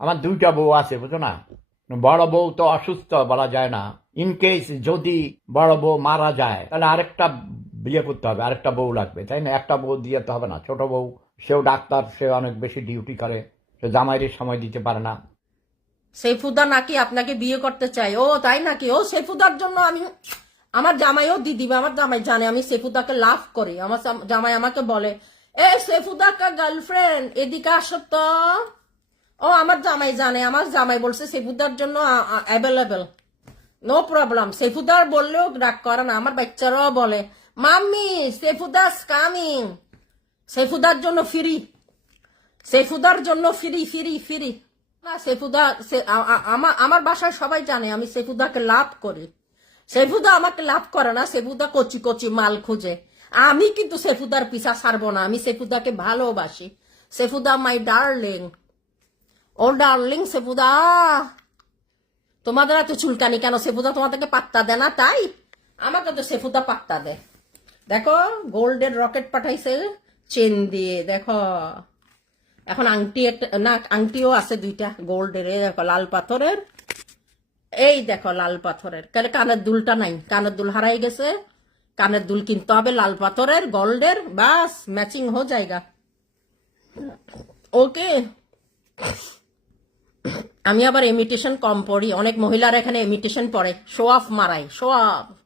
আমার দুইটা বউ আছে, বুঝো না? বড় বউ তো অসুস্থ বলা যায় না। ইন কেস যদি বড় বউ মারা যায়, তাহলে আরেকটা বিয়ে করতে হবে, আরেকটা বউ লাগবে, তাই না? একটা বউ দিয়ে তো হবে না, ছোট বউ, সেও ডাক্তার, সে অনেক বেশি ডিউটি করে, সে জামাইয়ের সময় দিতে পারে না। সেফুদা নাকি আপনাকে বিয়ে করতে চাই ও, তাই নাকি? ও, সেফুদার জন্য আমি, আমার জামাইও দিদি বা আমার জামাই জানে, আমি সেফুদাকে লাভ করি। আমার জামাই আমাকে বলে এ সেফুদা কা গার্লফ্রেন্ড এদিকে আসো তো। ও, আমার জামাই জানে, আমার জামাই বলছে সেফুদার জন্য অ্যাভেলেবেল নো প্রবলেম সেফুদার বললেও রাগ করে না, আমার বাচ্চারাও বলে, মাম্মি, সেফুদাস কামিং সেফুদার জন্য ফ্রি সেফুদার জন্য ফ্রি ফ্রি ফ্রি না, সেফুদা, সে- আ- আ- আমার বাসায় সবাই জানে, আমি সেফুদাকে লাভ করি। সেফুদা আমাকে লাভ করে না, সেফুদা কচি কচি মাল খুঁজে। আমি কিন্তু সেফুদার পিছা সারবো না, আমি সেফুদাকে ভালোবাসি। Sefuda my darling O darling Sefuda তোমাদের এত চুলকানি কেন? সেফুদা তোমাদেরকে পাত্তা দেয় না, তাই? আমাকে তো সেফুদা পাত্তা দেয়। দেখো, গোল্ডের রকেট পাঠাইছে, চেন দিয়ে, দেখো। এখন আংটি একটা, না, আংটিও আছে দুইটা, গোল্ডের দেখো, লাল পাথরের। এই দেখো, লাল পাথরের। কেন, কানের দুলটা নাই। কানের দুল হারাই গেছে। কানের দুল কিনতে হবে লাল পাথরের, গোল্ডের বাস ম্যাচিং হো জায়গা। ওকে। আমি আবার এমিটেশন কম পড়ি, অনেক মহিলারা এখানে এমিটেশন পড়ে। শো অফ মারাই শো অফ